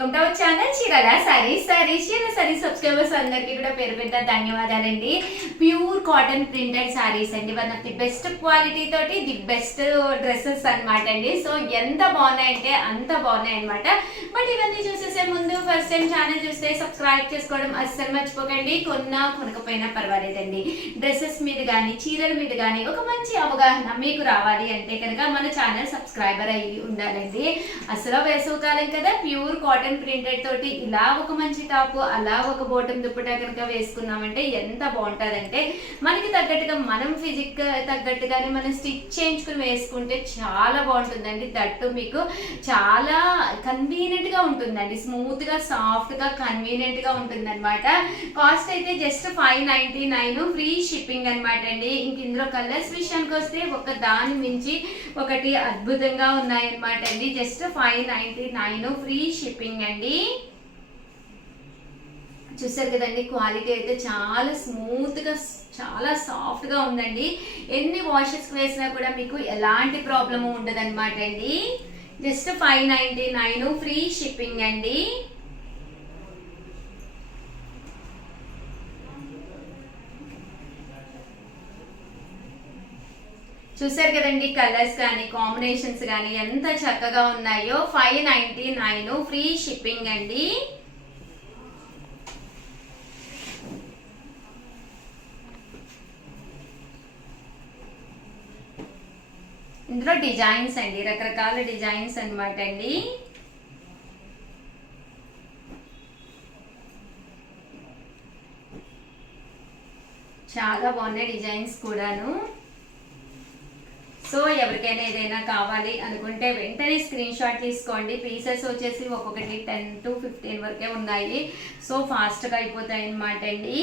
Welcome to our channel Chirala sarees subscribers అందరికీ కూడా పేరు పెద్ద ధన్యవాదాలండి. ప్యూర్ కాటన్ ప్రింటెడ్ సారీస్ అండి, one of the best quality తోటి ది బెస్ట్ డ్రెస్సెస్ అనమాట అండి. సో ఎంత బాగున్నాయంటే అంత బాగున్నాయి అనమాట. బట్ ఇవన్నీ చూసేసే ముందు ఫస్ట్ టైం ఛానల్ చూస్తే సబ్స్క్రైబ్ చేసుకోవడం అస్సలు మర్చిపోకండి. కొనకపోయినా పర్వాలేదండి. డ్రెస్సెస్ మీద కానీ చీరల మీద కానీ ఒక మంచి అవగాహన మీకు రావాలి అంటే కనుక మన ఛానల్ సబ్స్క్రైబర్ అయ్యి ఉండాలండి. అసలు వేసవకాలం కదా, ప్యూర్ కాటన్ ప్రింటెడ్ తోటి ఇలా ఒక మంచి టాప్, అలా ఒక బోటం దుప్పటా కనుక వేసుకున్నామంటే ఎంత బాగుంటుందంటే మనకి తగ్గట్టుగా మనం ఫిజిక్ తగ్గట్టుగానే మనం స్టిచ్ చేయించుకుని వేసుకుంటే చాలా బాగుంటుందండి. దట్టు మీకు చాలా కన్వీనియంట్ గా ఉంటుందండి, స్మూత్ గా సాఫ్ట్ గా కన్వీనియంట్ గా ఉంటుంది అనమాట. కాస్ట్ అయితే జస్ట్ 599, ఫ్రీ షిప్పింగ్ అనమాట అండి. ఇంక ఇందులో కలర్స్ విషయానికి వస్తే ఒక దాని మించి ఒకటి అద్భుతంగా ఉన్నాయన్నమాట అండి. జస్ట్ 599 ఫ్రీ షిప్పింగ్ అండి. చూసారు కదండి, క్వాలిటీ అయితే చాలా స్మూత్ గా చాలా సాఫ్ట్ గా ఉందండి. ఎన్ని వాషెస్ వేసినా కూడా మీకు ఎలాంటి ప్రాబ్లమ్ ఉండదు అనమాట అండి. జస్ట్ 599 ఫ్రీ షిప్పింగ్ అండి. చూసారు కదండి, కలర్స్ కానీ కాంబినేషన్స్ కానీ ఎంత చక్కగా ఉన్నాయో. 599 ఫ్రీ షిప్పింగ్ అండి. ఇందులో డిజైన్స్ అండి, రకరకాల డిజైన్స్ అన్నమాట అండి. చాలా బాగున్నాయి డిజైన్స్ కూడాను. సో ఎవరికైనా ఏదైనా కావాలి అనుకుంటే వెంటనే స్క్రీన్ షాట్ తీసుకోండి. పీసెస్ వచ్చేసి ఒక్కొక్కటి 10 to 15 వరకే ఉన్నాయి. సో ఫాస్ట్గా అయిపోతాయి అన్నమాట అండి.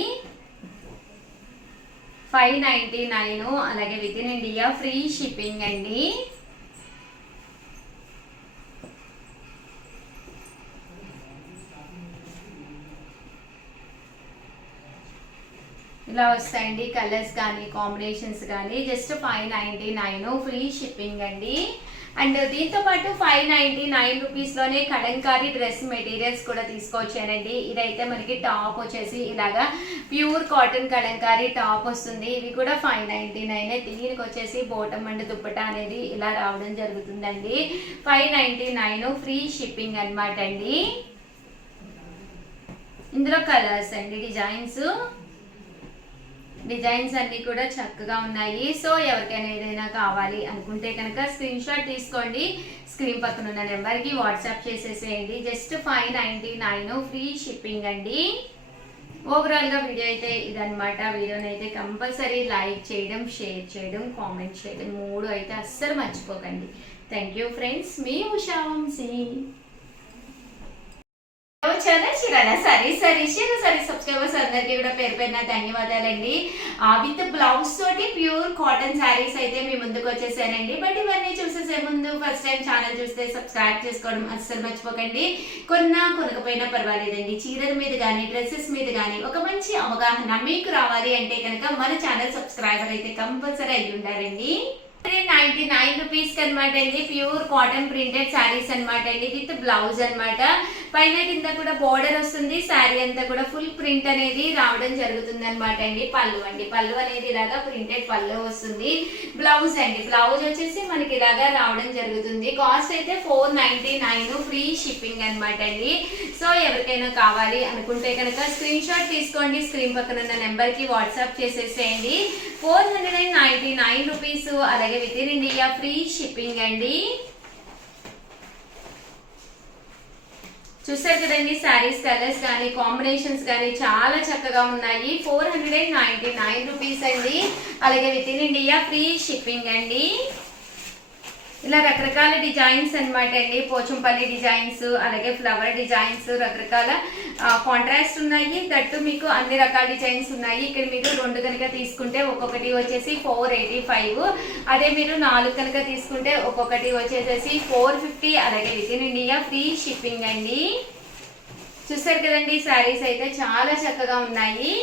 599, అలాగే with in India free shipping అండి. ఇలా వస్తాయండి కలర్స్ కానీ కాంబినేషన్స్ కానీ. జస్ట్ 599 ఫ్రీ షిప్పింగ్ అండి. అండ్ దీంతో పాటు 599 రూపీస్లోనే కలంకారీ డ్రెస్ మెటీరియల్స్ కూడా తీసుకొచ్చానండి. ఇదైతే మనకి టాప్ వచ్చేసి ఇలాగా ప్యూర్ కాటన్ కలంకారీ టాప్ వస్తుంది. ఇవి కూడా 599. దీనికి వచ్చేసి బోటం అండ్ దుప్పటా అనేది ఇలా రావడం జరుగుతుందండి. 599 ఫ్రీ షిప్పింగ్ అనమాట అండి. ఇందులో కలర్స్ అండి, డిజైన్స్ అన్ని కూడా చక్కగా ఉన్నాయి. సో ఎవరికైనా ఏదైనా కావాలి అనుకుంటే కనుక స్క్రీన్ షాట్ తీసుకోండి. స్క్రీన్ పక్కన ఉన్న నెంబర్కి వాట్సాప్ చేసేసేయండి. జస్ట్ 599 ఫ్రీ షిప్పింగ్ అండి. ఓవరాల్గా వీడియో అయితే ఇదనమాట. వీడియోని అయితే కంపల్సరీ లైక్ చేయడం, షేర్ చేయడం, కామెంట్ చేయడం 3 అయితే అస్సలు మర్చిపోకండి. థ్యాంక్ యూ ఫ్రెండ్స్, మీ ఉషా వంశీ. చీరాల సారీస్ సబ్స్క్రైబర్స్ అందరికీ కూడా పేరు పేరున ధన్యవాదాలండి. విత్ బ్లౌజ్ తోటి ప్యూర్ కాటన్ సారీస్ అయితే మీ ముందుకు వచ్చేసానండి. బట్ ఇవన్నీ చూసేసే ముందు ఫస్ట్ టైం ఛానల్ చూస్తే సబ్స్క్రైబ్ చేసుకోవడం అస్సలు మర్చిపోకండి. కొనకపోయినా పర్వాలేదండి. చీరల మీద కానీ డ్రెస్సెస్ మీద కానీ ఒక మంచి అవగాహన మీకు రావాలి అంటే కనుక మన ఛానల్ సబ్స్క్రైబర్ అయితే కంపల్సరీ అయ్యి ఉండాలండి. 99 రూపీస్ అనమాట అండి. ప్యూర్ కాటన్ ప్రింటెడ్ శారీస్ అనమాట అండి, విత్ బ్లౌజ్ అనమాట. పైన కింద కూడా బోర్డర్ వస్తుంది. శారీ అంతా కూడా ఫుల్ ప్రింట్ అనేది రావడం జరుగుతుంది అనమాట అండి. పళ్ళు అనేది ఇలాగా ప్రింటెడ్ పళ్ళు వస్తుంది. బ్లౌజ్ వచ్చేసి మనకి ఇలాగా రావడం జరుగుతుంది. కాస్ట్ అయితే 499 ఫ్రీ షిప్పింగ్ అనమాట అండి. సో ఎవరికైనా కావాలి అనుకుంటే కనుక స్క్రీన్ షాట్ తీసుకోండి. స్క్రీన్ పక్కన ఉన్న నెంబర్ కి వాట్సాప్ చేసేసేయండి. 499 రూపీస్, అలాగే with in India free shipping అండి. చూసారు కదండి, శారీస్ కలర్స్ కానీ కాంబినేషన్స్ కానీ చాలా చక్కగా ఉన్నాయి. 499 రూపీస్ అండి, అలాగే with in India free shipping అండి. ఇలా రకరకాల డిజైన్స్ అనమాట అండి. పోచంపల్లి డిజైన్స్, అలాగే ఫ్లవర్ డిజైన్స్, రకరకాల కాంట్రాస్ట్ ఉన్నాయి. దట్టు మీకు అన్ని రకాల డిజైన్స్ ఉన్నాయి. ఇక్కడ మీరు 2 కనుక తీసుకుంటే ఒక్కొక్కటి వచ్చేసి 485. అదే మీరు 4 కనుక తీసుకుంటే ఒక్కొక్కటి వచ్చేసేసి 450, అలాగే with in India free shipping అండి. చూసారు కదండి, శారీస్ అయితే చాలా చక్కగా ఉన్నాయి.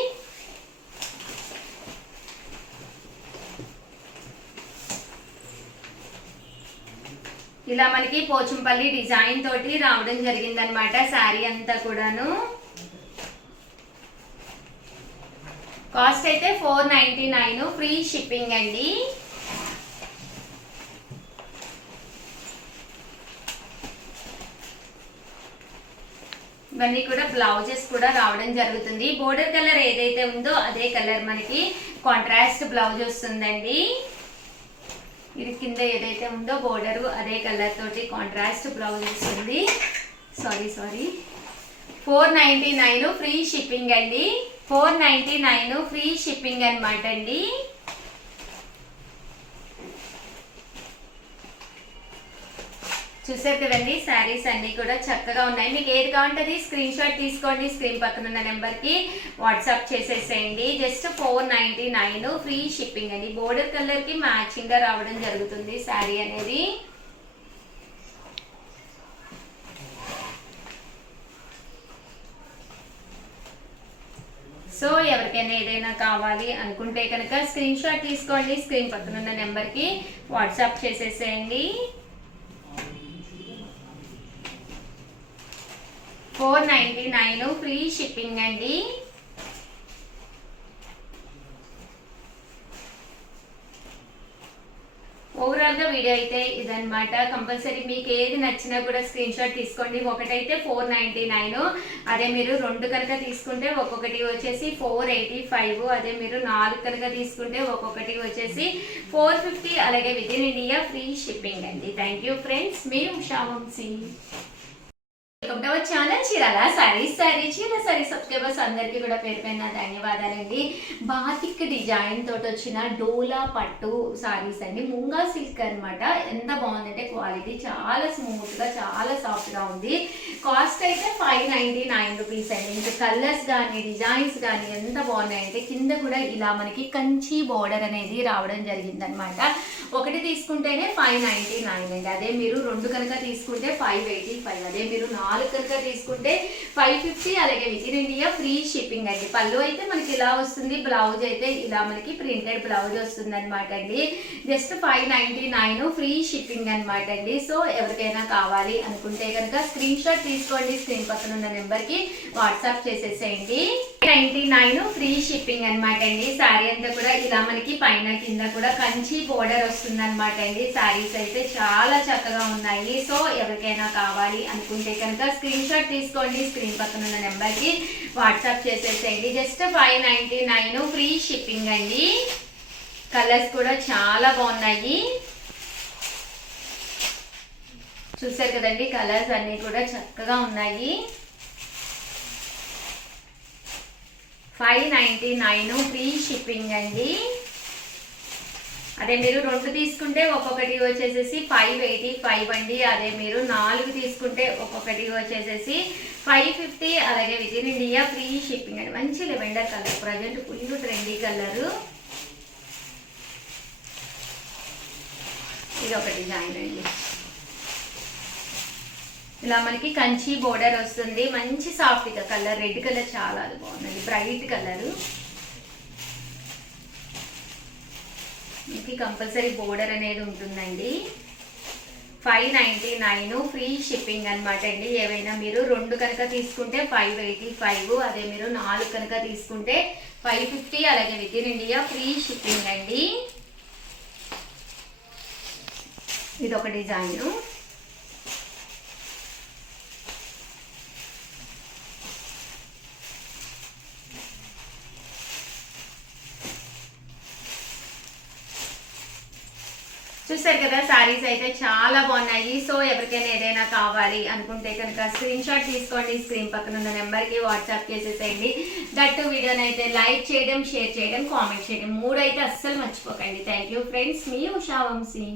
ఇలా మనకి పోచంపల్లి డిజైన్ తోటి రావడం జరిగిందనమాట శారీ అంతా కూడాను. కాస్ట్ అయితే 499, ఫ్రీ షిప్పింగ్ అండి. ఇవన్నీ కూడా బ్లౌజెస్ కూడా రావడం జరుగుతుంది. బోర్డర్ కలర్ ఏదైతే ఉందో అదే కలర్ మనకి కాంట్రాస్ట్ బ్లౌజ్ వస్తుందండి. ఇది కింద ఏదైతే ఉందో బోర్డర్ అదే కలర్ తోటి కాంట్రాస్ట్ బ్లౌజ్ వస్తుంది. సారీ 499 ఫ్రీ షిప్పింగ్ అండి. 499 ఫ్రీ షిప్పింగ్ అనమాట అండి. చూసారు కదండి, శారీస్ అన్ని కూడా చక్కగా ఉన్నాయి. మీకు ఏది కావాలంటే స్క్రీన్ షాట్ తీసుకోండి, స్క్రీన్ పక్కన ఉన్న నెంబర్కి వాట్సాప్ చేసేసేయండి. జస్ట్ 499 ఫ్రీ షిప్పింగ్ అండి. బోర్డర్ కలర్కి మ్యాచింగ్గా రావడం జరుగుతుంది శారీ అనేది. సో ఎవరికైనా ఏదైనా కావాలి అనుకుంటే కనుక స్క్రీన్ షాట్ తీసుకోండి, స్క్రీన్ పక్కన ఉన్న నెంబర్కి వాట్సాప్ చేసేసేయండి. 499 ఫ్రీ షిప్పింగ్ అండి. ఓవరాల్ గా వీడియో అయితే ఇదన్నమాట. కంపల్సరీ మీకు ఏది నచ్చినా కూడా స్క్రీన్ షాట్ తీసుకోండి. ఒకటైతే 499, అదే మీరు 2 కనుక తీసుకుంటే ఒక్కొక్కటి వచ్చేసి 485, అదే మీరు 4 కనుక తీసుకుంటే ఒక్కొక్కటి వచ్చేసి 450, అలాగే with in India free shipping అండి. థ్యాంక్ యూ ఫ్రెండ్స్, మీ Usha Vamsi. Welcome to our channel Chirala saris. Chirala sari subscribers అందరికీ కూడా పేరు పైన ధన్యవాదాలండి. బాతిక్ డిజైన్ తోటి వచ్చిన డోలా పట్టు సారీస్ అండి. ముంగా సిల్క్ అనమాట. ఎంత బాగుందంటే క్వాలిటీ చాలా స్మూత్ గా చాలా సాఫ్ట్ గా ఉంది. కాస్ట్ అయితే 599 రూపీస్ అండి. ఇంకా కలర్స్ కానీ డిజైన్స్ కానీ ఎంత బాగున్నాయంటే కింద కూడా ఇలా మనకి కంచి బోర్డర్ అనేది రావడం జరిగింది అనమాట. ఒకటి తీసుకుంటేనే 599 అండి. అదే మీరు 2 కనుక తీసుకుంటే 585, అదే మీరు 4 కనుక తీసుకుంటే 550, అలాగే with in India free shipping అండి. పళ్ళు అయితే మనకి ఇలా వస్తుంది, బ్లౌజ్ అయితే ఇలా మనకి ప్రింటెడ్ బ్లౌజ్ వస్తుంది అనమాట అండి. జస్ట్ 599 ఫ్రీ షిప్పింగ్ అనమాట అండి. సో ఎవరికైనా కావాలి అనుకుంటే కనుక స్క్రీన్ షాట్ తీసుకోండి, స్క్రీన్ పక్కన ఉన్న నెంబర్ కి వాట్సాప్ చేసేసేయండి. 99 ఫ్రీ షిప్పింగ్ అనమాట అండి. శారీ అంతా కూడా ఇలా మనకి పైన కింద కూడా కంచి బోర్డర్ వస్తుంది అనమాట అండి. శారీస్ అయితే చాలా చక్కగా ఉన్నాయి. సో ఎవరికైనా కావాలి అనుకుంటే కనుక స్క్రీన్ షాట్ తీసుకోండి, స్క్రీన్ పక్కన ఉన్న నెంబర్ కి వాట్సాప్ చేసేసేయండి. జస్ట్ 599 ఫ్రీ షిప్పింగ్ అండి. కలర్స్ కూడా చాలా బాగున్నాయి. చూసారు కదండి, కలర్స్ అన్ని కూడా చక్కగా ఉన్నాయి. 599 ఫ్రీ షిప్పింగ్ అండి. అదే మీరు 2 తీసుకుంటే ఒక్కొక్కటి వచ్చేసేసి 585 అండి. అదే మీరు 4 తీసుకుంటే ఒక్కొక్కటి వచ్చేసేసి 550, అలాగే with in India free shipping అండి. మంచి lavender colour, present full trendy colour. ఇది ఒక డిజైన్ అండి. ఇలా మనకి కంచి బోర్డర్ వస్తుంది. మంచి సాఫ్ట్ కలర్, రెడ్ కలర్ చాలా బాగుందండి, బ్రైట్ కలరు. మీకు కంపల్సరీ బోర్డర్ అనేది ఉంటుందండి. 599 ఫ్రీ షిప్పింగ్ అనమాట అండి. ఏవైనా మీరు 2 కనుక తీసుకుంటే 585, అదే మీరు 4 కనుక తీసుకుంటే 550, అలాగే with in India free shipping అండి. ఇది ఒక డిజైన్. చూసారు కదా, సారీస్ అయితే చాలా బాగున్నాయి. సో ఎవరికైనా ఏదైనా కావాలి అనుకుంటే కనుక స్క్రీన్ షాట్ తీసుకోండి, స్క్రీన్ పక్కన ఉన్న నెంబర్కి వాట్సాప్ చేసేసేయండి. దట్ వీడియోని అయితే లైక్ చేయడం, షేర్ చేయడం, కామెంట్ చేయడం 3 అయితే అస్సలు మర్చిపోకండి. థ్యాంక్ యూ ఫ్రెండ్స్, మీ ఉషా వంశీ.